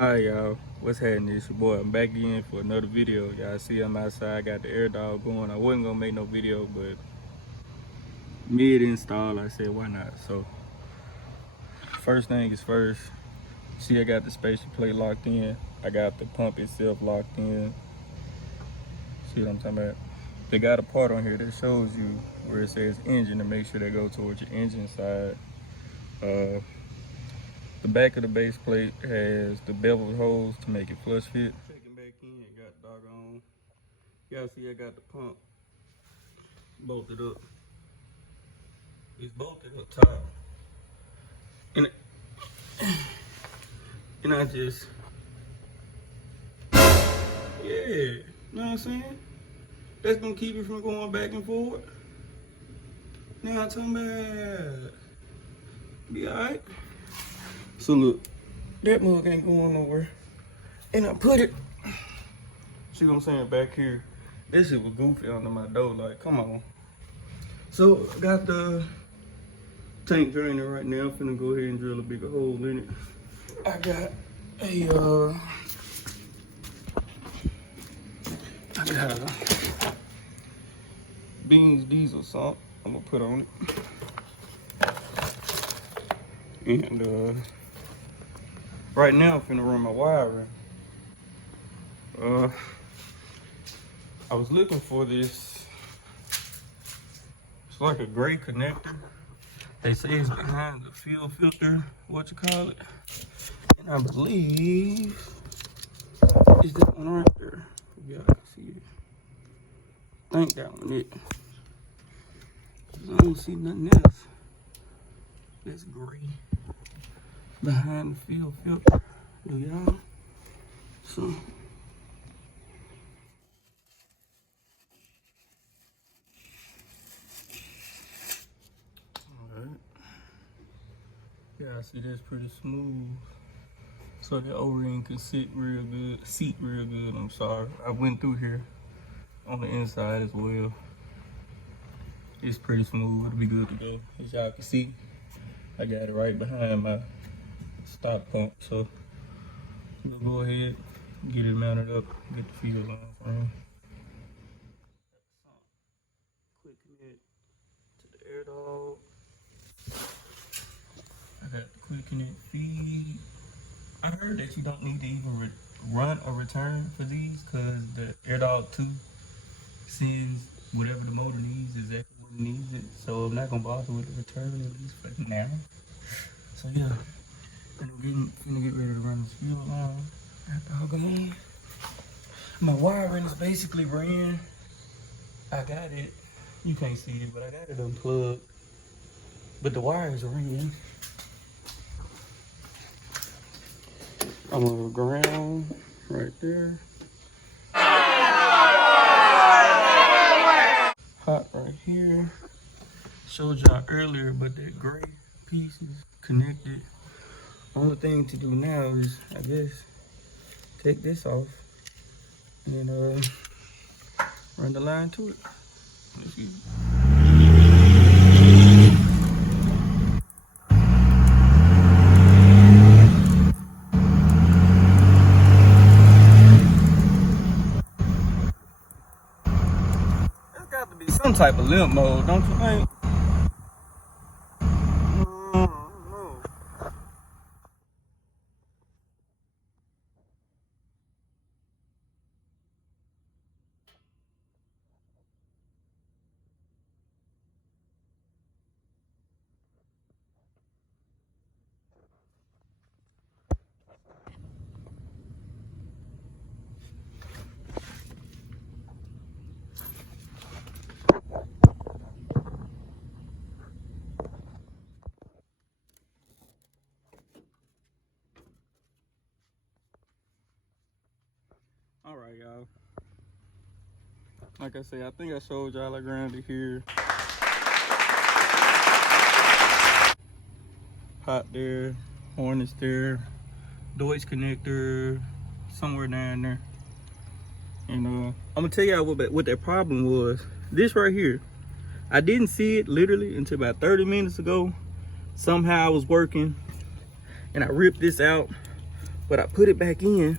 Alright y'all, what's happening? It's your boy. I'm back again for another video. Y'all see I'm outside, I got the AirDog going. I wasn't gonna make no video, but mid install, I said why not? So first thing is first. See, I got the spaceship plate locked in. I got the pump itself locked in. See what I'm talking about? They got a part on here that shows you where it says engine to make sure they go towards your engine side. The back of the base plate has the beveled holes to make it flush fit. Checking back in, got the doggone. Y'all see I got the pump bolted up. It's bolted up top. And I just, yeah, you know what I'm saying? That's gonna keep it from going back and forth. Now I'm talking about, be alright. So look, that mug ain't going nowhere. And I put it, see what I'm saying, back here. This shit was goofy under my door, like, come on. So I got the tank drainer right now. I'm finna go ahead and drill a bigger hole in it. I got a Beans diesel sump I'm gonna put on it. And right now I'm finna run my wiring. I was looking for this, it's like a gray connector. They say it's behind the fuel filter, what you call it. And I believe it's that one right there. If y'all can see it. I think that one it. I don't see nothing else that's gray behind the fuel filter. Do y'all? So yeah, I see that's pretty smooth. So the O-ring can sit real good, seat real good, I'm sorry. I went through here on the inside as well. It's pretty smooth, it'll be good to go. As y'all can see, I got it right behind my stock pump. So we'll go ahead, get it mounted up, get the fuse on for him. Quick connect to the AirDog. I got the quick connect feed. I heard that you don't need to even run or return for these because the AirDog 2 sends whatever the motor needs exactly what it needs it. So I'm not gonna bother with the return at least for now. So yeah, and I'm gonna get ready to run this fuel line. Doggone. My wiring is basically ran. I got it. You can't see it, but I got it unplugged. But the wires are in. I'm on the ground right there. Hot right here. Showed y'all earlier, but that gray piece is connected. Only thing to do now is, I guess, take this off and run the line to it. Let's see. Some type of limp mode, don't you think? All right, y'all. Like I say, I think I showed y'all around it here. Hot there, harness there, Deutsch connector somewhere down there. And I'm gonna tell y'all what that problem was. This right here, I didn't see it literally until about 30 minutes ago. Somehow I was working and I ripped this out But I put it back in,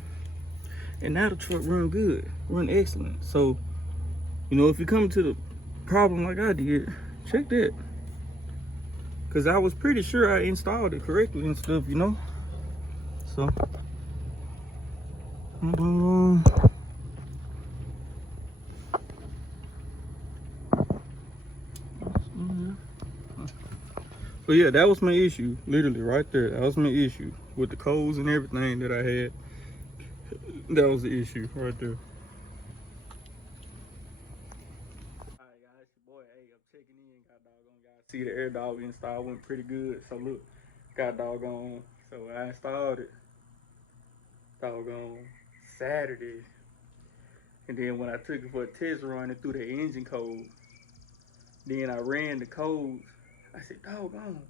and now the truck run good, run excellent. So, you know, if you come to the problem like I did, check that. Cause I was pretty sure I installed it correctly and stuff, you know. So, but yeah, that was my issue, literally right there. That was my issue with the codes and everything that I had. That was the issue right there. Alright guys, your boy, hey, I'm checking in, got doggone guys. See the AirDog install went pretty good. So look, got doggone. So I installed it doggone Saturday. And then when I took it for a test run and through the engine code, then I ran the codes. I said, doggone.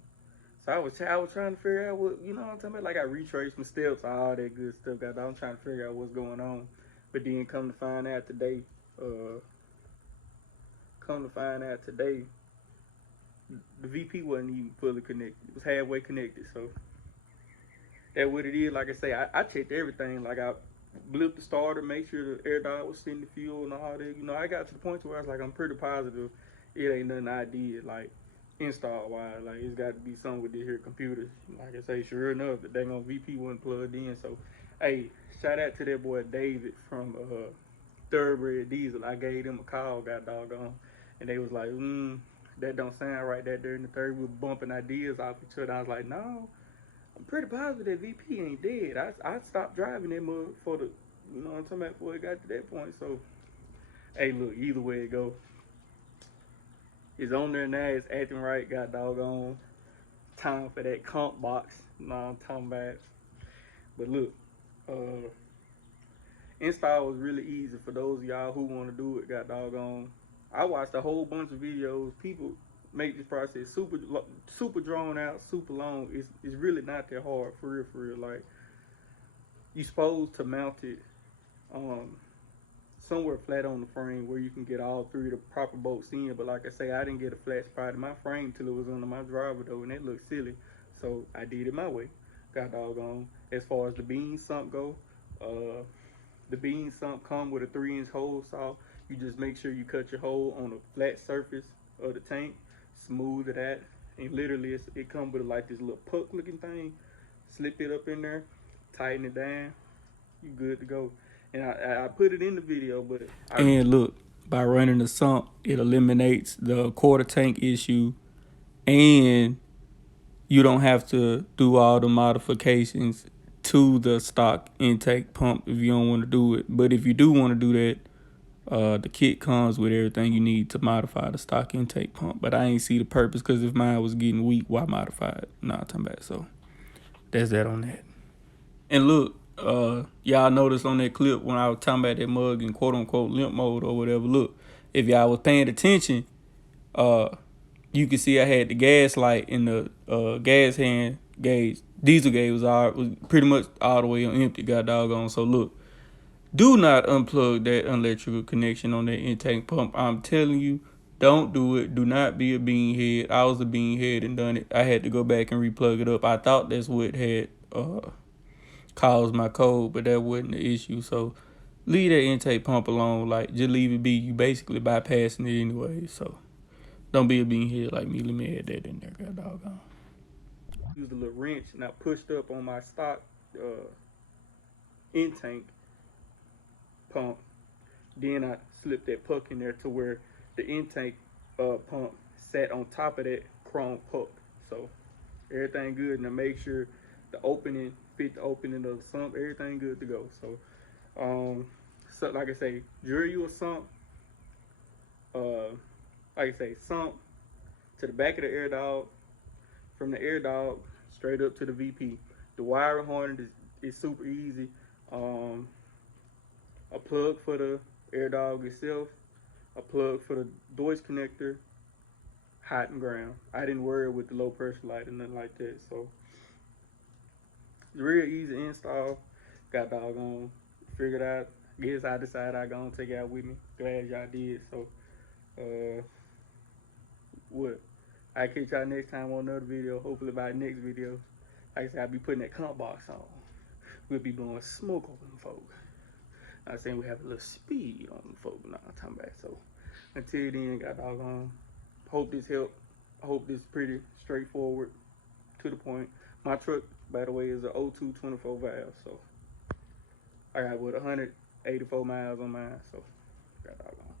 So I was trying to figure out what, you know what I'm talking about? Like I retraced my steps, all that good stuff. I'm trying to figure out what's going on. But then come to find out today, the VP wasn't even fully connected. It was halfway connected. So that's what it is. Like I say, I checked everything. Like I blipped the starter, make sure the AirDog was sending the fuel and all that. You know, I got to the point where I was like, I'm pretty positive it ain't nothing I did, like install wise. Like it's got to be something with this here computer. Like I say, sure enough, the dang on VP wasn't plugged in. So, hey, shout out to that boy David from Thoroughbred Diesel. I gave them a call, got doggone, and they was like, that don't sound right. That during the third, we were bumping ideas off each other. I was like, no, I'm pretty positive that VP ain't dead. I stopped driving that mug for the, you know what I'm talking about, before it got to that point. So, hey, look, either way it go, it's on there now. It's acting right. Got doggone time for that comp box. You know what I'm talking about. But look, install was really easy for those of y'all who want to do it. Got doggone. I watched a whole bunch of videos. People make this process super drawn out, super long. It's really not that hard, for real. Like, you supposed to mount it somewhere flat on the frame where you can get all three of the proper bolts in. But like I say, I didn't get a flat spot in my frame till it was under my driver though, and it looked silly. So I did it my way. Got doggone. As far as the bean sump go, the bean sump come with a 3-inch hole saw. You just make sure you cut your hole on a flat surface of the tank, smooth it out, and literally it comes with like this little puck looking thing. Slip it up in there, tighten it down, you good to go. And I put it in the video, but and look, by running the sump, it eliminates the quarter tank issue, and you don't have to do all the modifications to the stock intake pump if you don't want to do it. But if you do want to do that, the kit comes with everything you need to modify the stock intake pump. But I ain't see the purpose, because if mine was getting weak, why modify it? Nah, I'm talking about. So that's that on that. And look, y'all noticed on that clip when I was talking about that mug in quote unquote limp mode or whatever. Look, if y'all was paying attention, you can see I had the gas light in the gas hand gauge. Diesel gauge was pretty much all the way on empty, got doggone. So look, do not unplug that electrical connection on that intake pump. I'm telling you, don't do it. Do not be a beanhead. I was a beanhead and done it. I had to go back and replug it up. I thought that's what had caused my code, but that wasn't the issue. So leave that intake pump alone. Like, just leave it be. You basically bypassing it anyway. So don't be a beanhead like me. Let me add that in there. God doggone. Used a little wrench and I pushed up on my stock intake pump. Then I slipped that puck in there to where the intake pump sat on top of that chrome puck. So everything good. And I make sure the opening fit the opening of the sump. Everything good to go. So like I say, drill you a sump. Like I say, sump to the back of the AirDog. From the AirDog straight up to the VP. The wiring harness is super easy. A plug for the AirDog itself, a plug for the Deutsch connector, hot and ground. I didn't worry with the low pressure light or nothing like that. So it's real easy install. Got doggone figured out. Guess I decided I gonna take it out with me. Glad y'all did. So what? I'll catch y'all next time on another video. Hopefully by the next video, like I said, I'll be putting that comp box on. we'll be blowing smoke over them folk. Not saying we have a little speed on them folk, but I'm talking about. So until then, got doggone. Hope this helped. Hope this pretty straightforward, to the point. My truck, by the way, is a 02 24 valve, so I got 184 miles on mine, so got doggone.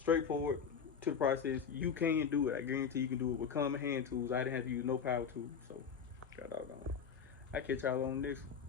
Straightforward to the process. You can do it. I guarantee you can do it with common hand tools. I didn't have to use no power tools, so got doggone. I catch y'all on the next one.